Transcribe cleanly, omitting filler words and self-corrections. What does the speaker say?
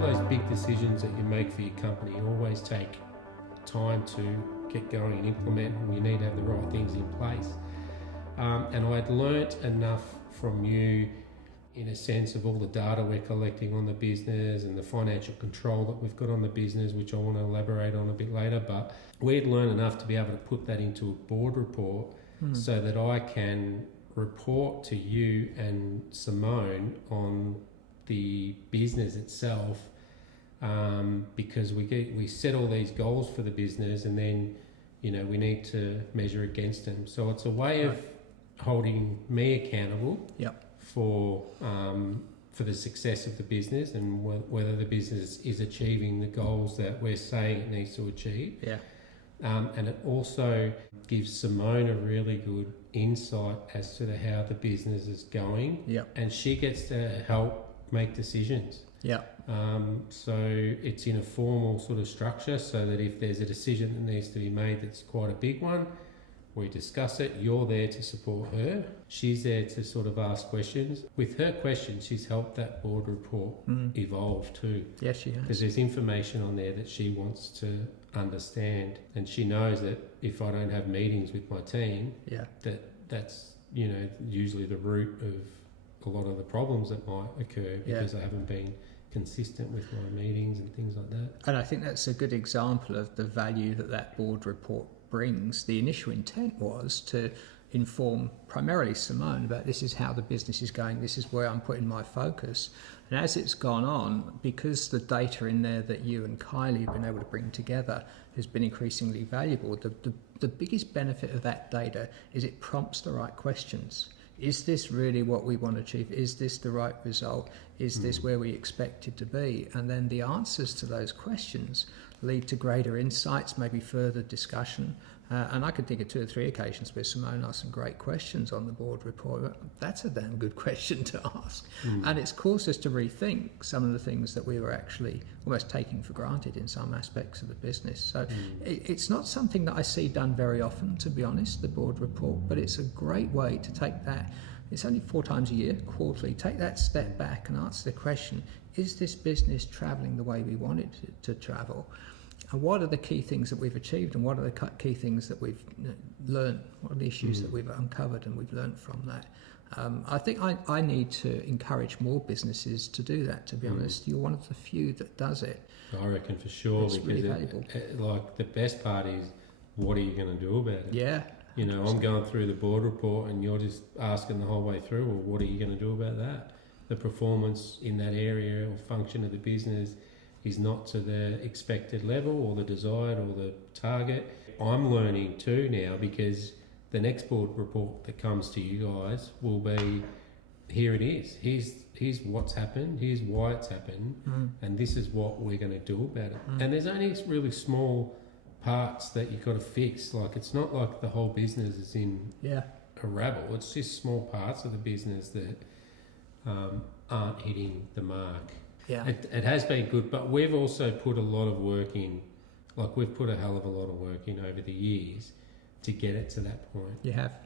those big decisions that you make for your company always take time to get going and implement, and you need to have the right things in place. And I'd learnt enough from you in a sense of all the data we're collecting on the business and the financial control that we've got on the business, which I want to elaborate on a bit later, but we'd learned enough to be able to put that into a board report so that I can report to you and Simone on the business itself, because we set all these goals for the business, and then we need to measure against them. So it's a way of holding me accountable for the success of the business and whether the business is achieving the goals that we're saying it needs to achieve. And it also gives Simone a really good insight as to how the business is going. And she gets to help make decisions. So it's in a formal sort of structure, so that if there's a decision that needs to be made that's quite a big one, we discuss it. You're there to support her. She's there to sort of ask questions. With her questions, she's helped that board report evolve too. Yes, she has. Because there's information on there that she wants to understand, and she knows that if I don't have meetings with my team, that's usually the root of a lot of the problems that might occur, because I haven't been consistent with my meetings and things like that. And I think that's a good example of the value that board report brings. The initial intent was to inform primarily Simone about this is how the business is going, this is where I'm putting my focus. And as it's gone on, because the data in there that you and Kylie have been able to bring together has been increasingly valuable, the biggest benefit of that data is it prompts the right questions. Is this really what we want to achieve? Is this the right result? Is this where we expect it to be? And then the answers to those questions lead to greater insights, maybe further discussion. And I could think of 2 or 3 occasions where Simone asked some great questions on the board report. That's a damn good question to ask. And it's caused us to rethink some of the things that we were actually almost taking for granted in some aspects of the business. So it's not something that I see done very often, to be honest, the board report, but it's a great way to take that. It's only 4 times a year, quarterly. Take that step back and answer the question, is this business travelling the way we want it to travel? And what are the key things that we've achieved, and what are the key things that we've learned? What are the issues that we've uncovered and we've learned from that? I think I need to encourage more businesses to do that, to be honest. You're one of the few that does it. I reckon for sure, it's because really valuable. Like the best part is, what are you going to do about it? Yeah. I'm going through the board report and you're just asking the whole way through, well, what are you going to do about that? The performance in that area or function of the business is not to the expected level or the desired or the target. I'm learning too now, because the next board report that comes to you guys will be, here it is. Here's what's happened, here's why it's happened, and this is what we're going to do about it. And there's only really small parts that you've got to fix. Like, it's not like the whole business is in a rabble. It's just small parts of the business that aren't hitting the mark. It has been good, but we've also put a lot of work in. Like, we've put a hell of a lot of work in over the years to get it to that point. You have.